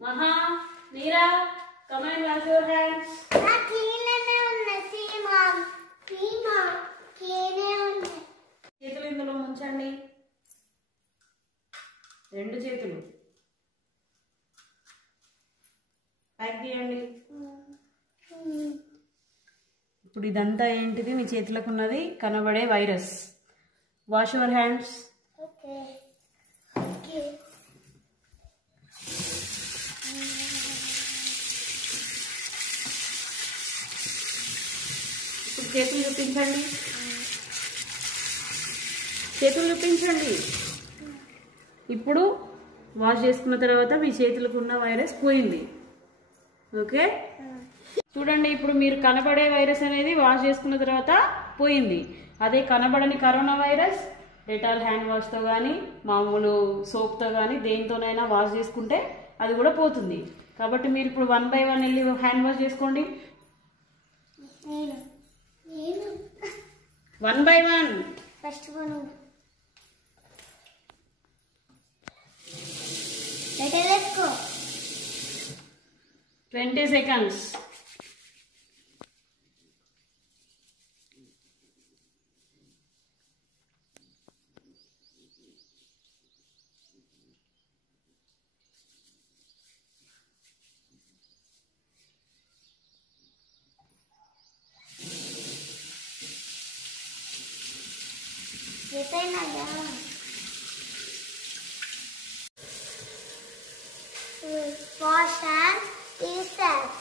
Maha, Neera, come and wash your hands. చేతులు ఇందులో ముంచండి. రెండు చేతులు ప్యాక్ చేయండి. ఇప్పుడు ఇదంతా ఏంటిది? మీ చేతులకు ఉన్నది కనబడే వైరస్. Wash your hands. ఇప్పుడు చేతులు చూపించండి. చేతులు చూపించండి. ఇప్పుడు వాష్ చేసుకున్న తర్వాత మీ చేతులకు ఉన్న వైరస్ పోయింది. ఓకే, చూడండి. ఇప్పుడు మీరు కనబడే వైరస్ అనేది వాష్ చేసుకున్న తర్వాత పోయింది. అదే కనబడని కరోనా వైరస్ డెటాల్ హ్యాండ్ వాష్తో కానీ మామూలు సోప్తో కానీ దేనితోనైనా వాష్ చేసుకుంటే అది కూడా పోతుంది. కాబట్టి మీరు ఇప్పుడు 1 by 1 వెళ్ళి హ్యాండ్ వాష్ చేసుకోండి. 1 by 1. First 20 seconds. Wash hands, use that.